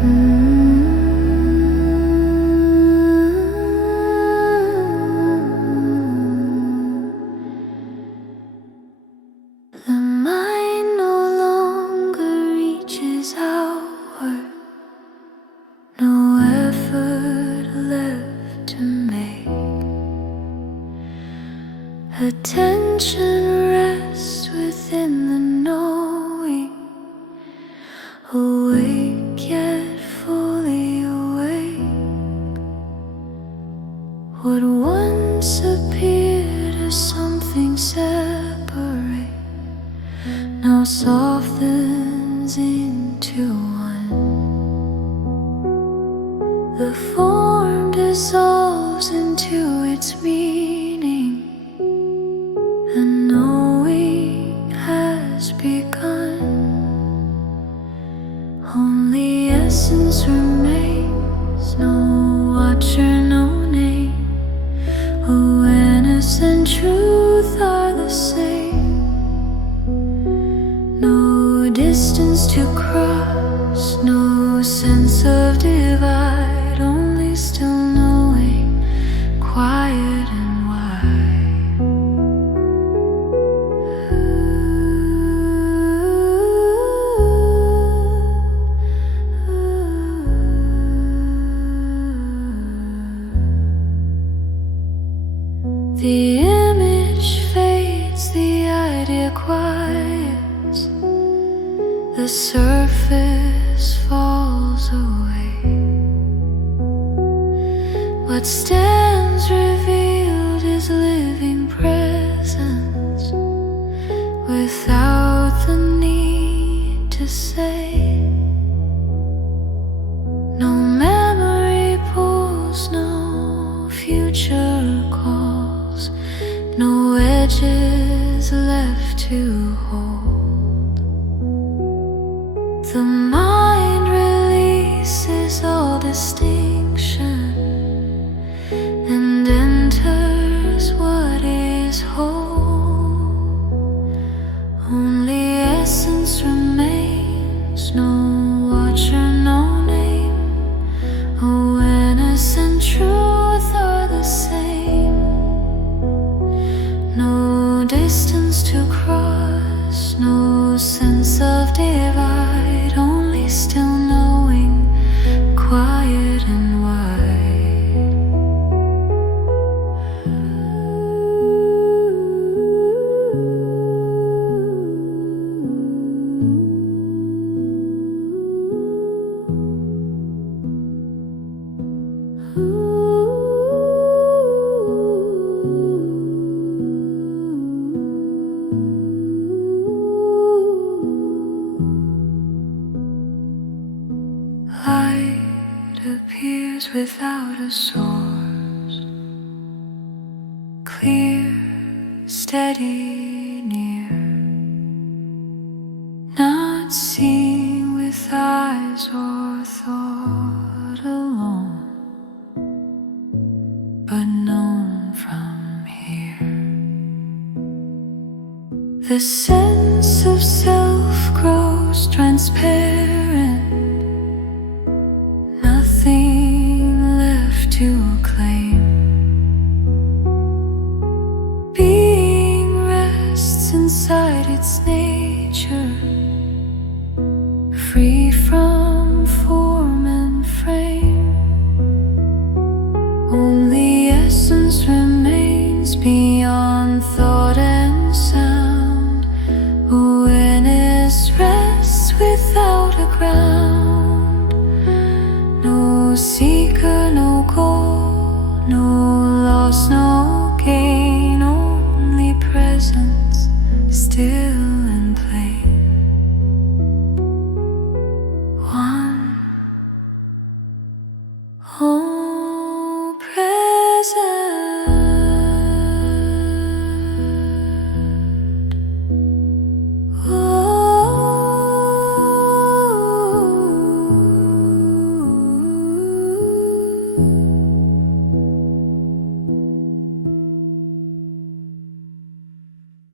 The mind no longer reaches outward, no effort left to make. Attention rests within the knowing, awake yet fully awake. What once appeared as something separate now softens into one. The form dissolves into its meaning, the knowing has begun. Only essence remains, no watcher, no name. Awareness and truth are the same. No distance to cross, no sense of divide, only still knowing, quiet and wide. The image fades, the idea quiets, the surface falls away. What stands revealed is living presence, without the need to say. No memory pulls, no future calls, no edges left to hold. The mind releases all distinction and enters what is whole. Only essence remains, no watcher, no name. Awareness and truth are the same. No distance to cross, no sense of divide, only still knowing, quiet and wide. Light appears without a source, clear, steady, near, not seen with eyes or thought alone, but known from here. The sense of self grows transparent, nothing left to claim. Being rests inside its nature, free from form and frame. Only essence remains beyond thought and sound. Awareness rests without a ground. No seeker, no goal, no loss, no gain, only presence, still